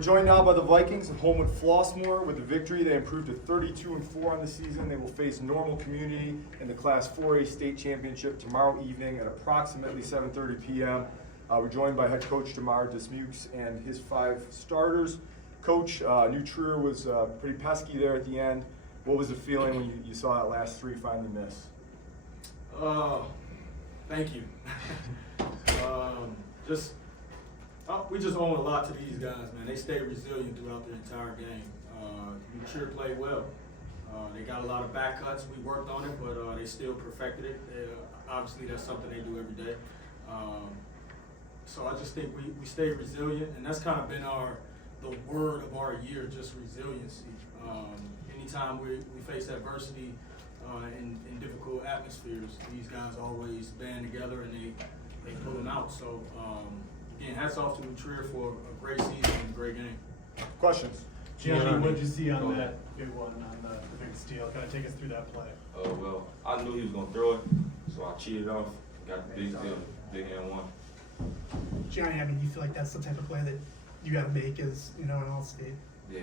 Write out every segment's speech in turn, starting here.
We're joined now by the Vikings of Homewood Flossmoor. With the victory, they improved to 32-4 on the season. They will face Normal Community in the Class 4A state championship tomorrow evening at approximately 7:30 p.m. We're joined by head coach Demar Dismukes and his 5 starters. Coach, New Trier was pretty pesky there at the end. What was the feeling when you saw that last 3 finally miss? Thank you. We just owe a lot to these guys, man. They stayed resilient throughout the entire game. New Trier played well. They got a lot of back cuts. We worked on it, but they still perfected it. Obviously, that's something they do every day. So I just think we stayed resilient, and that's kind of been the word of our year, just resiliency. Anytime we face adversity in difficult atmospheres, these guys always band together and they pull them out. So again, hats off to New Trier for a great season and a great game. Questions? Gianni, what did you see on that big one, on the big steal? Kind of take us through that play. Well, I knew he was going to throw it, so I cheated off, got the big deal, big and one. Gianni, I mean, you feel like that's the type of play that you got to make as, an all-state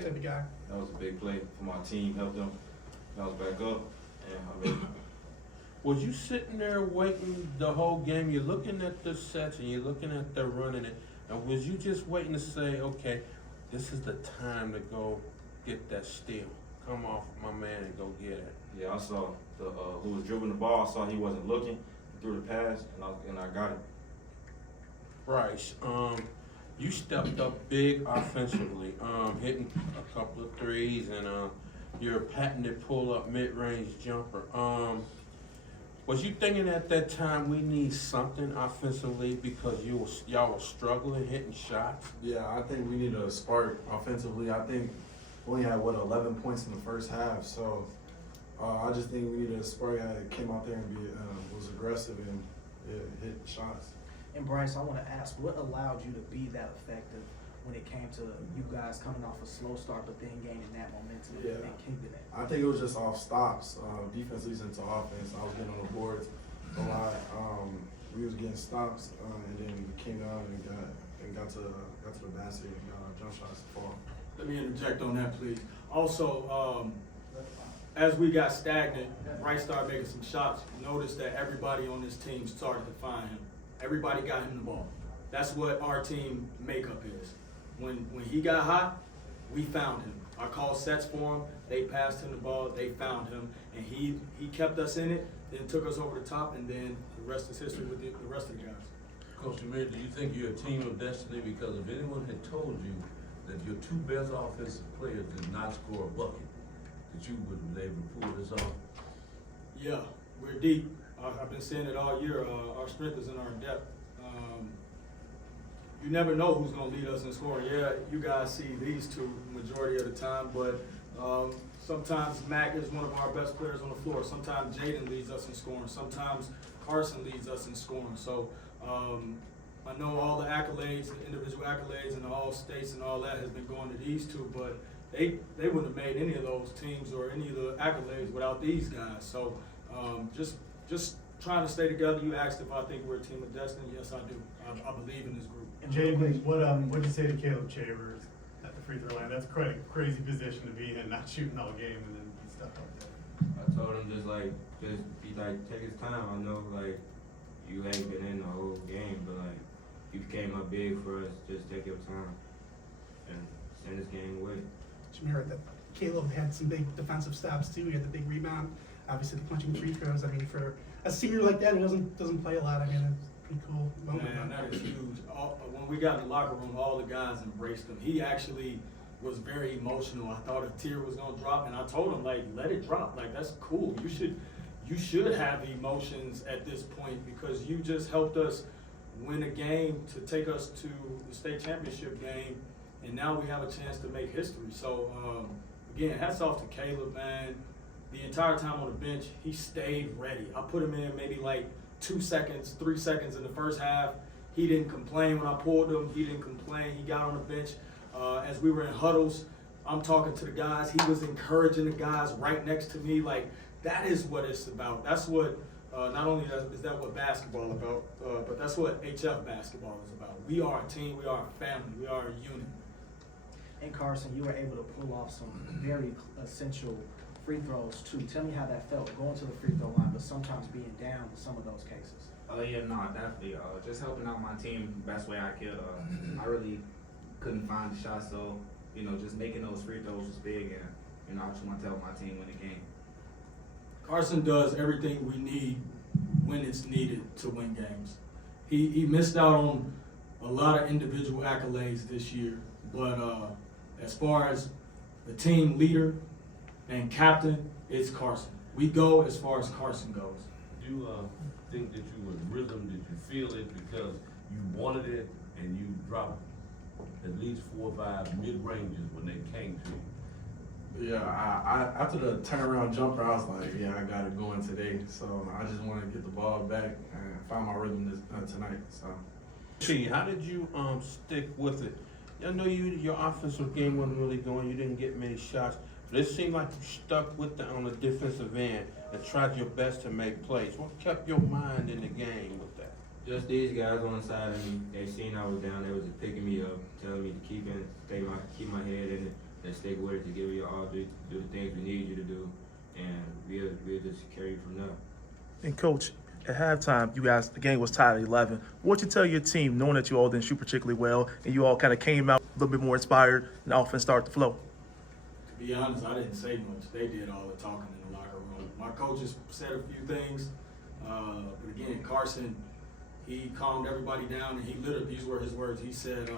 type of guy? That was a big play for my team, helped them bounce back up, and I made it. Was you sitting there waiting the whole game? You're looking at the sets and you're looking at the running it, and was you just waiting to say, okay, this is the time to go get that steal? Come off my man and go get it. Yeah, I saw who was dribbling the ball. I saw he wasn't looking, threw the pass, and I got it. Bryce, you stepped up big offensively, hitting a couple of threes, and you're a patented pull-up mid-range jumper. Was you thinking at that time we need something offensively because y'all were struggling hitting shots? Yeah, I think we need a spark offensively. I think we only had 11 points in the first half, so I just think we needed a spark guy that came out there and was aggressive and hit shots. And Bryce, I want to ask, what allowed you to be that effective when it came to you guys coming off a slow start, but then gaining that momentum and keeping it? I think it was just off stops. Defense leads into offense. I was getting on the boards a lot. We was getting stops, and then came down and got to the basket and got our jump shots to fall. Let me interject on that, please. Also, as we got stagnant, Bryce started making some shots. Notice that everybody on this team started to find him. Everybody got him the ball. That's what our team makeup is. When he got hot, we found him. I called sets for him. They passed him the ball. They found him, and he kept us in it. Then took us over the top, and then the rest is history with the rest of the guys. Coach Amir, do you think you're a team of destiny? Because if anyone had told you that your 2 best offensive players did not score a bucket, that you would have been able to pull this off? Yeah, we're deep. I've been saying it all year. Our strength is in our depth. You never know who's going to lead us in scoring. Yeah, you guys see these two majority of the time, but sometimes Mac is one of our best players on the floor. Sometimes Jaden leads us in scoring. Sometimes Carson leads us in scoring. So I know all the accolades, the individual accolades, and the all states and all that has been going to these two, but they wouldn't have made any of those teams or any of the accolades without these guys. So just trying to stay together. You asked if I think we're a team of destiny. Yes, I do. I believe in this group. Jaden, what'd you say to Caleb Chambers at the free throw line? That's quite a crazy position to be in, not shooting all game and then be stuck up there. I told him just take his time. I know you ain't been in the whole game, but you came up big for us. Just take your time and send this game away. Jameer, that Caleb had some big defensive stops too. He had the big rebound. Obviously, the punching free throws. I mean, for a senior like that who doesn't play a lot, I mean, it's a pretty cool moment. Man, that is huge. When we got in the locker room, all the guys embraced him. He actually was very emotional. I thought a tear was gonna drop, and I told him, let it drop. That's cool. You should have emotions at this point because you just helped us win a game to take us to the state championship game, and now we have a chance to make history. So again, hats off to Caleb, man. The entire time on the bench, he stayed ready. I put him in maybe 2 seconds, 3 seconds in the first half. He didn't complain when I pulled him. He didn't complain. He got on the bench. As we were in huddles, I'm talking to the guys. He was encouraging the guys right next to me. That is what it's about. That's what, not only is that what basketball is about, but that's what HF basketball is about. We are a team. We are a family. We are a unit. And Carson, you were able to pull off some very essential free throws too. Tell me how that felt going to the free throw line, but sometimes being down in some of those cases. Oh yeah, no, definitely. Just helping out my team the best way I could. I really couldn't find the shot, so just making those free throws was big, and I just want to help my team win the game. Carson does everything we need when it's needed to win games. He missed out on a lot of individual accolades this year, but as far as the team leader and captain, it's Carson. We go as far as Carson goes. Do you think that you were in rhythm? Did you feel it because you wanted it and you dropped at least 4 or 5 mid-ranges when they came to you? Yeah, I after the turnaround jumper, I was like, yeah, I got it going today. So I just want to get the ball back and find my rhythm tonight. So. T, how did you stick with it? I know your offensive game wasn't really going. You didn't get many shots, but it seemed like you stuck with it on the defensive end and tried your best to make plays. What kept your mind in the game with that? Just these guys on the side of me, they seen I was down, they was just picking me up, telling me to keep my head in it, and stick with it, to give you all, do the things we need you to do, and we'll just carry you from there. And Coach, at halftime, you guys, the game was tied at 11. What you tell your team, knowing that you all didn't shoot particularly well, and you all kind of came out a little bit more inspired, and the offense started to flow? To be honest, I didn't say much. They did all the talking in the locker room. My coaches said a few things, but again, Carson, he calmed everybody down, and he literally, these were his words. He said,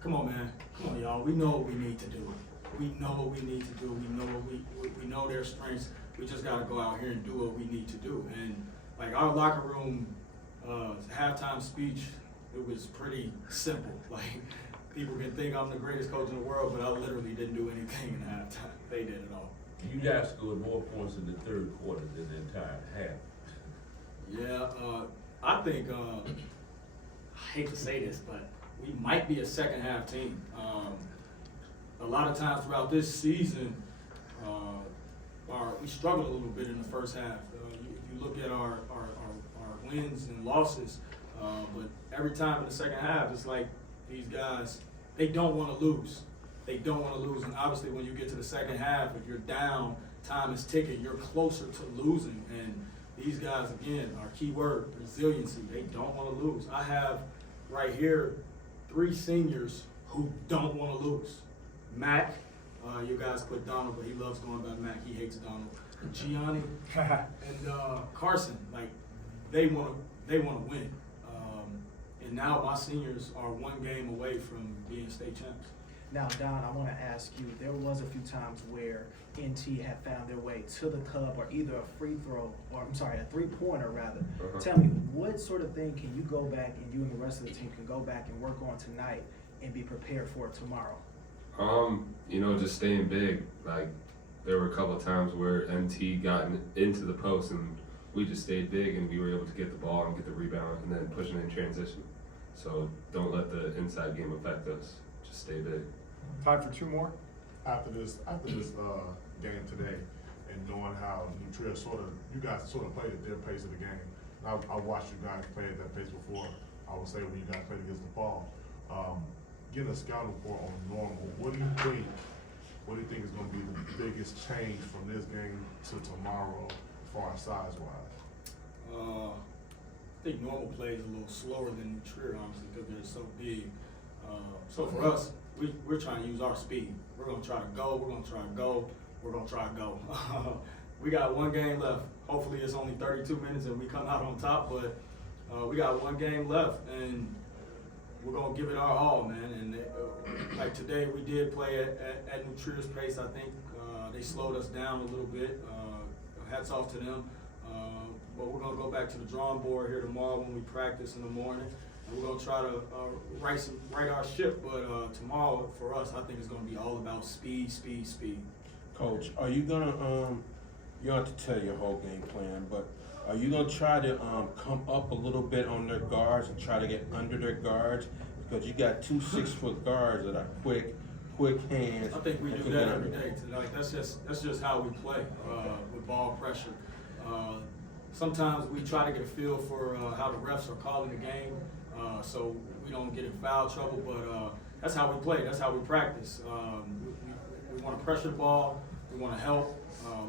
"Come on, man. Come on, y'all. We know what we need to do. We know what we need to do. We know we know their strengths. We just got to go out here and do what we need to do." And like our locker room halftime speech, it was pretty simple. Like, people can think I'm the greatest coach in the world, but I literally didn't do anything in halftime. They did it all. You guys scored more points in the third quarter than the entire half. Yeah, I think, I hate to say this, but we might be a second half team. A lot of times throughout this season, we struggled a little bit in the first half. If you look at our wins and losses, but every time in the second half, it's like these guys, they don't want to lose. They don't want to lose, and obviously when you get to the second half, if you're down, time is ticking, you're closer to losing. And these guys, again, our key word, resiliency, they don't want to lose. I have right here 3 seniors who don't want to lose. Mac, you guys put Donald, but he loves going by Mac. He hates Donald. Gianni and Carson, like they want to win. And now my seniors are 1 game away from being state champs. Now, Don, I want to ask you, there was a few times where NT had found their way to the cup or either a free throw, or I'm sorry, a three-pointer rather. Tell me, what sort of thing can you go back and you and the rest of the team can go back and work on tonight and be prepared for tomorrow? Just staying big. Like, there were a couple of times where NT got into the post and we just stayed big and we were able to get the ball and get the rebound and then pushing in transition. So don't let the inside game affect us. Just stay big. Time for 2 more. After this game today, and knowing how Nutria you guys sort of played at their pace of the game. I watched you guys play at that pace before. I would say when you guys played against the Fall. Getting a scouting report on normal, what do you think is going to be the biggest change from this game to tomorrow, as far as size-wise? I think normal plays a little slower than Trier, honestly, because they're so big. So for us, we're trying to use our speed. We're going to try to go, we're going to try to go, we're going to try to go. We got 1 game left. Hopefully it's only 32 minutes and we come out on top, but we got 1 game left, and we're going to give it our all, man. And like today, we did play at Nutria's pace. I think they slowed us down a little bit. Hats off to them. But we're going to go back to the drawing board here tomorrow when we practice in the morning. And we're going to try to right our ship. But tomorrow, for us, I think it's going to be all about speed, speed, speed. Coach, are you gonna you don't have to tell your whole game plan, but are you gonna try to come up a little bit on their guards and try to get under their guards? Because you got 2 6-foot guards that are quick hands. I think we do that every day. Like that's just how we play with ball pressure. Sometimes we try to get a feel for how the refs are calling the game. So we don't get in foul trouble, but that's how we play. That's how we practice. We want to pressure the ball. We want to help.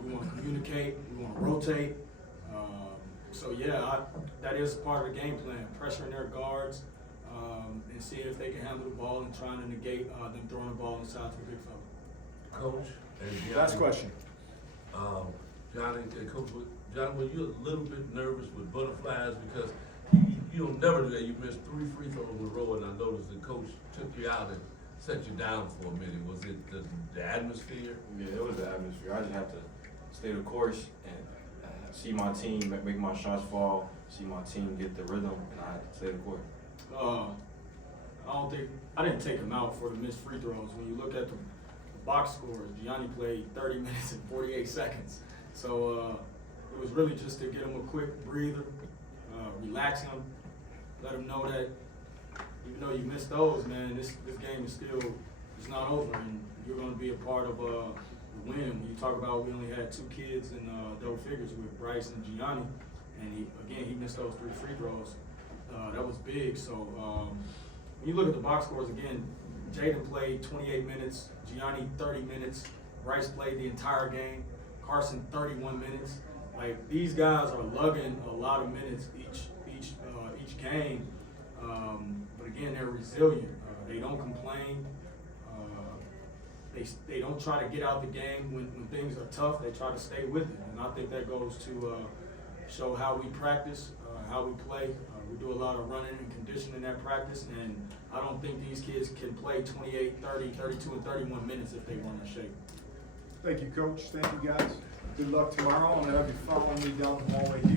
We want to communicate. We want to rotate. So yeah, that is part of the game plan. Pressuring their guards and seeing if they can handle the ball and trying to negate them throwing the ball inside to the big fella. Coach? And Last Johnny, question. Johnny, and Coach, John, were you a little bit nervous with butterflies because you don't never do that? You missed 3 free throws in a row, and I noticed the coach took you out and set you down for a minute. Was it the atmosphere? Yeah, it was the atmosphere. I just have to stay the course and see my team make my shots fall, see my team get the rhythm, and I had to stay the court. I didn't take him out for the missed free throws. When you look at the box scores, Gianni played 30 minutes and 48 seconds. So it was really just to get him a quick breather, relax him, let him know that even though you missed those, man, this game is still, it's not over, and you're going to be a part of the win. When you talk about we only had 2 kids in double figures with Bryce and Gianni, and he missed those 3 free throws. That was big. So when you look at the box scores again, Jaden played 28 minutes, Gianni 30 minutes, Bryce played the entire game, Carson 31 minutes. Like, these guys are lugging a lot of minutes each game. But again, they're resilient. They don't complain. They don't try to get out the game when things are tough. They try to stay with it, and I think that goes to show how we practice, how we play. We do a lot of running and conditioning in that practice, and I don't think these kids can play 28, 30, 32, and 31 minutes if they want to shape. Thank you, Coach. Thank you, guys. Good luck tomorrow. I'm going to have you following me down the hallway here.